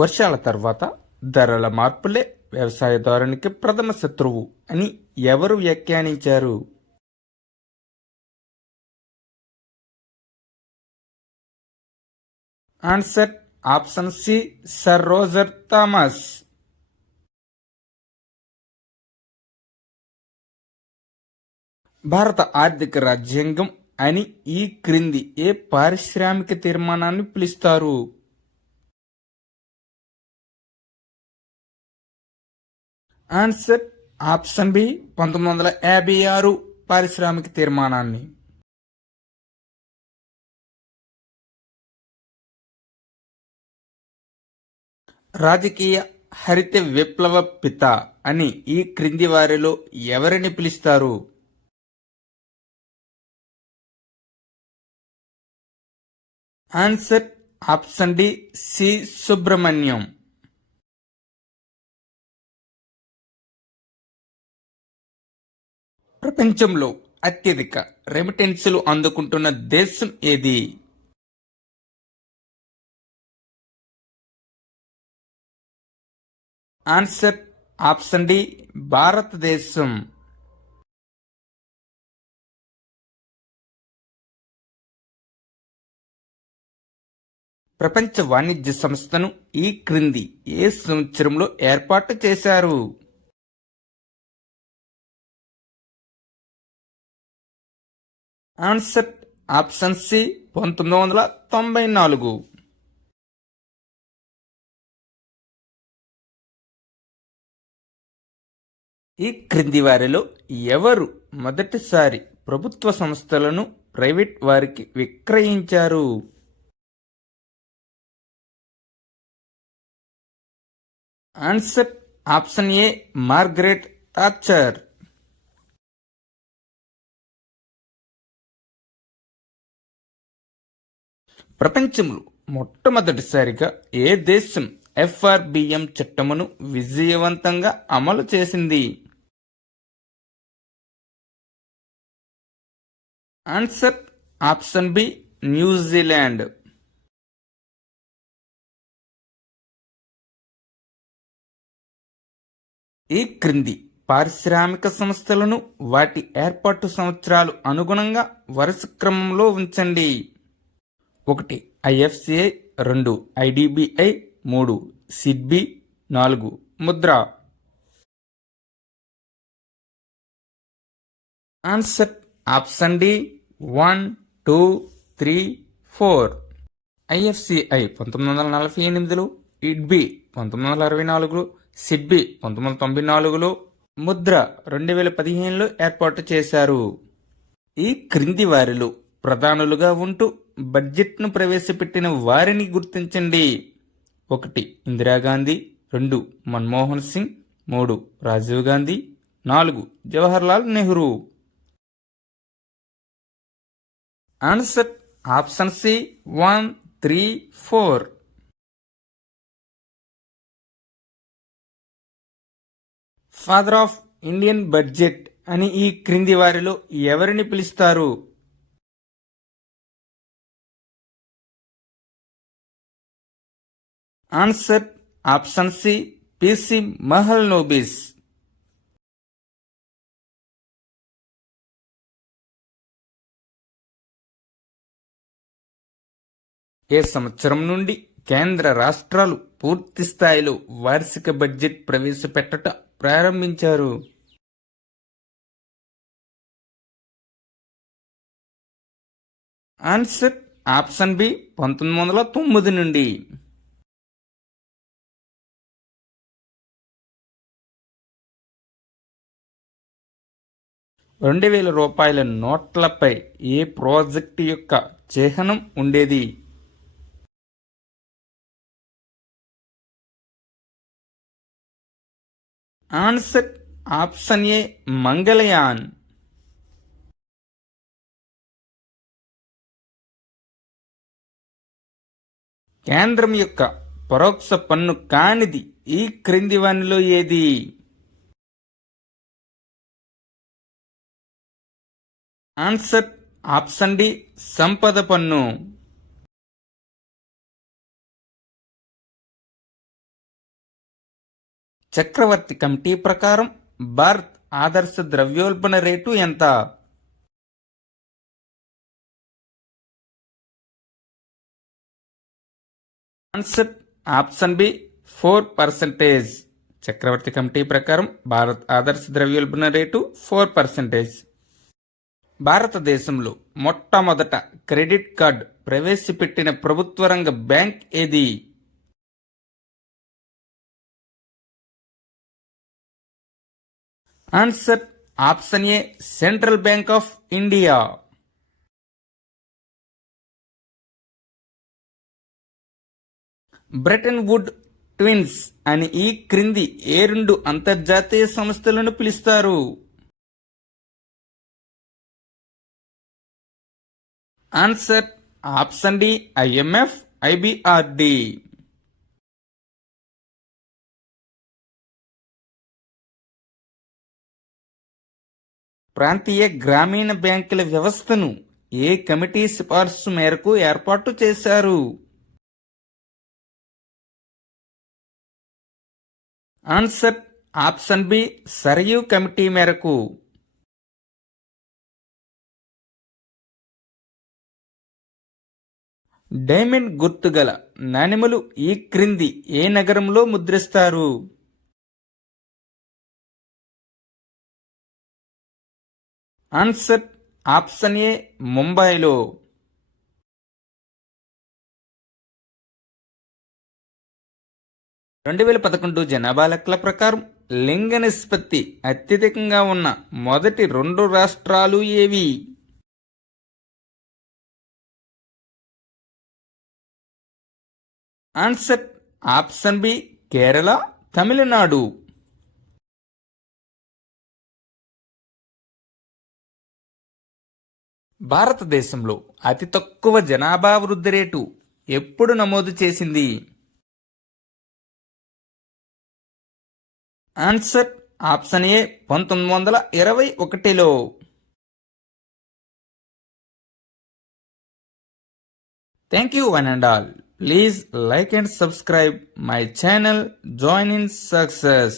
వర్షాల తర్వాత ధరల మార్పులే వ్యవసాయదారునికి ప్రథమ శత్రువు అని ఎవరు వ్యాఖ్యానించారు? Answer option C, sir Roger Thomas. భారత ఆర్థిక రాజ్యాంగం అని ఈ క్రింది ఏ పారిశ్రామిక తీర్మానాన్ని పిలుస్తారు? ఆన్సర్ ఆప్షన్ బి, 1956 పారిశ్రామిక తీర్మానాన్ని. రాజకీయ హరిత విప్లవ పిత అని ఈ క్రింది వారిలో ఎవరిని పిలుస్తారు? Answer option D, C Subrahmanyam. ప్రపంచంలో అత్యధిక రెమిటెన్సులు అందుకుంటున్న దేశం ఏది? ఆన్సర్ ఆప్షన్ డి, భారతదేశం. ప్రపంచ వాణిజ్య సంస్థను ఈ క్రింది ఏ సంవత్సరంలో ఏర్పాటు చేశారు? Answer option C, 1994. ఈ క్రింది వారిలో ఎవరు మొదటిసారి ప్రభుత్వ సంస్థలను ప్రైవేట్ వారికి విక్రయించారు? Answer option A, Margaret Thatcher. ప్రపంచంలో మొట్టమొదటిసారిగా ఏ దేశం FRBM చట్టమును విజయవంతంగా అమలు చేసింది? Answer option B, New Zealand. ఈ క్రింది పారిశ్రామిక సంస్థలను వాటి ఏర్పాటు సంవత్సరాలు అనుగుణంగా వరుస క్రమంలో ఉంచండి. 1 IFCI, 2 IDBI, 3 SIDBI, 4 Mudra. Answer option D, 1, 2, 3, 4. IFCI 1948లో, IDBI 1964లో, SIDBI 1994లో, ముద్ర 2015లో ఏర్పాటు చేశారు. ఈ క్రింది వారిలో ప్రధానులుగా ఉంటూ బడ్జెట్ను ప్రవేశపెట్టిన వారిని గుర్తించండి. 1 Indira Gandhi, 2 Manmohan Singh, 3 Rajiv Gandhi, 4 Jawaharlal Nehru. Answer option C, 1, 3, 4. Father of Indian budget అని ఈ క్రింది వారిలో ఎవరిని పిలుస్తారు? Answer option C, PC Mahalanobis. ఏ సంవత్సరం నుండి కేంద్ర రాష్ట్రాలు పూర్తి స్థాయిలో వార్షిక బడ్జెట్ ప్రవేశపెట్టట ప్రారంభించారు? ఆన్సర్ ఆప్షన్ బి, 1909 నుండి. రూపాయల నోట్లపై ఏ ప్రాజెక్టు యొక్క చిహ్నం ఉండేది? ఆన్సర్ ఆప్షన్ ఏ, మంగళయాన్. కేంద్రం యొక్క పరోక్ష పన్ను కానిది ఈ క్రింది వానిలో ఏది? ఆన్సర్ ఆప్షన్ డి, సంపద పన్ను. చక్రవర్తి కమిటీ ప్రకారం భారత్ ఆదర్శ ద్రవ్యోల్బణ రేటు ఎంత? Answer option B 4%. Chakravarty committee ప్రకారం భారత్ ఆదర్శ ద్రవ్యోల్బణ రేటు 4%. భారతదేశంలో మొట్టమొదట క్రెడిట్ కార్డు ప్రవేశపెట్టిన ప్రభుత్వ రంగ బ్యాంక్ ఏది? Answer option A central bank of India. Bretton wood twins అని ఈ క్రింది ఏ రెండు అంతర్జాతీయ సంస్థలను పిలుస్తారు? Answer option D IMF, IBRD. ప్రాంతీయ గ్రామీణ బ్యాంకుల వ్యవస్థను ఏ కమిటీ సిఫార్సు మేరకు ఏర్పాటు చేశారు? Answer option B Sarayu committee మేరకు. డైమండ్ గుర్తుగల నాణెములు ఈ క్రింది ఏ నగరంలో ముద్రిస్తారు? ఆన్సర్ ఆప్షన్ ఏ ముంబైలో. 2011 జనాభా లెక్కల ప్రకారం లింగ నిష్పత్తి అత్యధికంగా ఉన్న మొదటి 2 రాష్ట్రాలు ఏవి? Answer option B Kerala, Tamil Nadu. భారతదేశంలో అతి తక్కువ జనాభా వృద్ధి రేటు ఎప్పుడు నమోదు చేసింది? ఆన్సర్ ఆప్షన్ ఏ 1921లో. Thank you one and all. Please like and subscribe my channel. Join in success.